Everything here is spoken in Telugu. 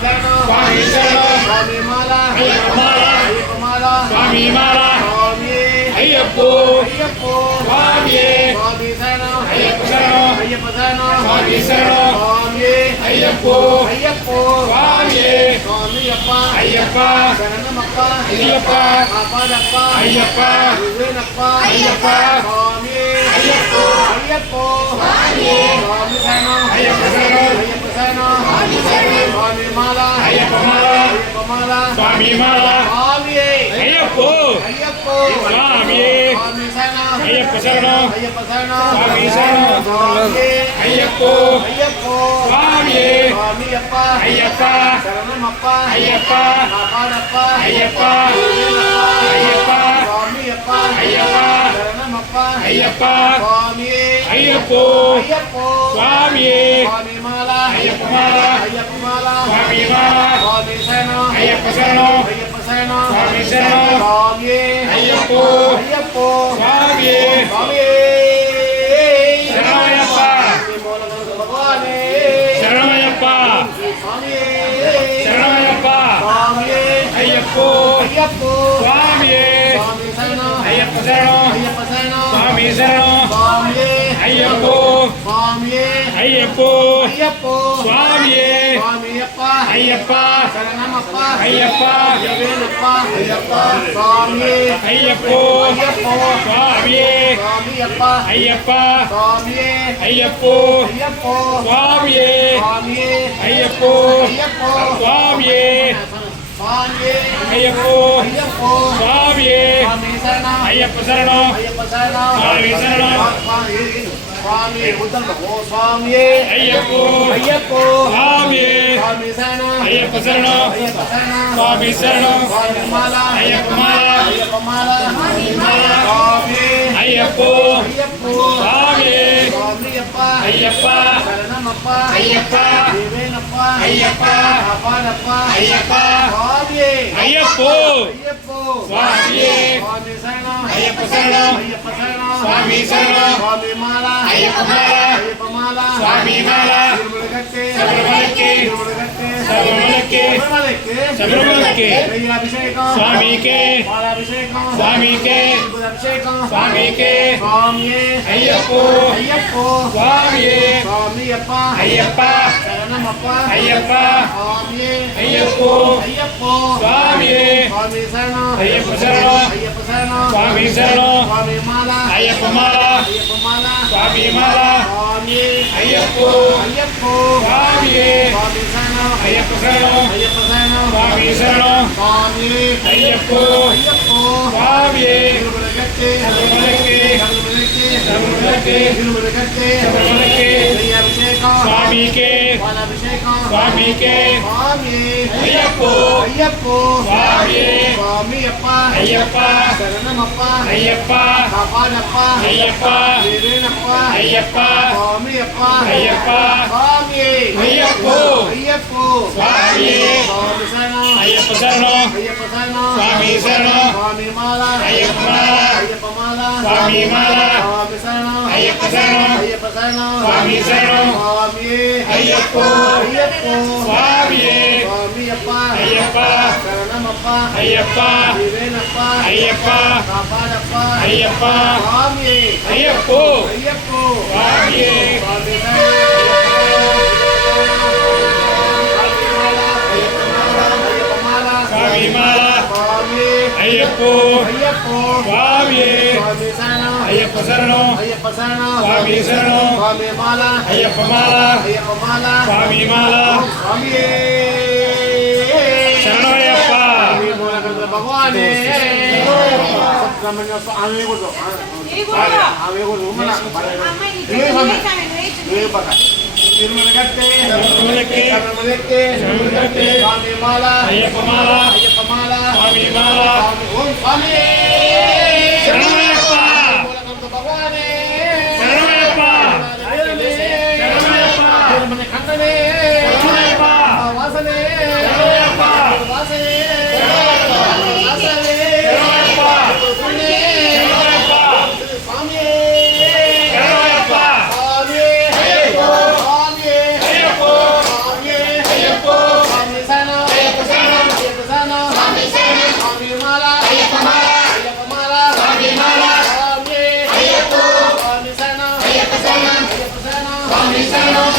స్వామి శరణం స్వామి మాల అయ్యప్ప మాల స్వామి మాల అయ్యప్పో స్వామి స్వామి శరణం అయ్యప్ప శరణం స్వామి శరణం అయ్యప్పో స్వామి స్వామి అయ్యప్ప శరణమప్ప అయ్యప్ప అయ్యప్ప అయ్యప్ప స్వామి అయ్యప్పో స్వామి శరణం అయ్యప్ప శరణం స్వామి మాల అయ్యప్ప మాల స్వామి మాల అయ్యప్పో స్వామి అయ్యప్ప శరణం స్వామి శరణం అయ్యప్పో స్వామి అయ్యప్ప శరణమప్ప అయ్యప్ప అయ్యప్ప అయ్యప్ప అయ్యప్ప శరణమప్ప అయ్యప్ప స్వామి అయ్యప్పో స్వామి మాల అయ్యప్ప మాల స్వామి మాల స్వామి శరణం అయ్యప్ప శరణం స్వామి శరణం స్వామి అయ్యప్పో స్వామి శరణమయ్యప్ప శరణమయ్యప్ప శరణమయ్యప్ప అయ్యప్పో స్వామి అయ్యప్ప శరణం స్వామి శరణం అయ్యప్పో అయ్యప్పో స్వామి అయ్యప్ప అయ్యప్ప అయ్యప్పో స్వామి అయ్యప్ప అయ్యప్పో స్వామి అయ్యప్పో స్వామి అయ్యప్పో స్వామి అయ్యప్ప శరణం స్వామి శరణం స్వామి స్వామి అయ్యప్పో స్వామి అయ్యప్ప శరణం స్వామి శరణం అయ్యప్ప మాల అయ్యప్పో స్వామి అయ్యప్ప అయ్యప్ప అయ్యప్ప అయ్యప్ప అయ్యప్పో స్వామి అయ్యప్ప శరణం స్వామి శరణం అయ్యప్ప మాల స్వామి మాల శబరిమలకి స్వామికే అయ్యప్పో స్వామి అయ్యప్ప అయ్యప్ప అయ్యప్పో స్వామి అయ్యప్ప శరణం స్వామి శరణం అయ్యప్ప మాల స్వామి మాల అయ్యప్పో స్వామి అయ్యప్ప శరణం స్వామి శరణం అయ్యప్పో స్వామి స్వామికే అయ్యప్పో స్వామి అయ్యప్ప శరణమప్ప అయ్యప్ప అయ్యప్ప అయ్యప్ప అయ్యప్ప అయ్యప్పో స్వామి అయ్యప్ప శరణం స్వామి శరణం అయ్యప్ప మాల స్వామి మాల అయ్యప్ప శరణం స్వామి శరణం అయ్యప్పో స్వామి అయ్యప్ప అయ్యప్ప అయ్యప్ప అయ్యప్ప అయ్యప్పో స్వామి స్వామి మాల అయ్యప్పో స్వామి అయ్యప్ప శరణం స్వామి శరణం అయ్యప్ప మాల స్వామి మాల శరణమయ్యప్ప భగవానే తిరుమలగట్టే స్వామి మాల అయ్యప్ప మాల స్వామి మాల ఓం స్వామి శరణమయ్యప్ప భగవానే శరణమయ్యప్ప తిరుమల కంటనే శరణమయ్యప్ప వాసనే శరణమయ్యప్ప వాసనే స్వామి స్వామి శరణం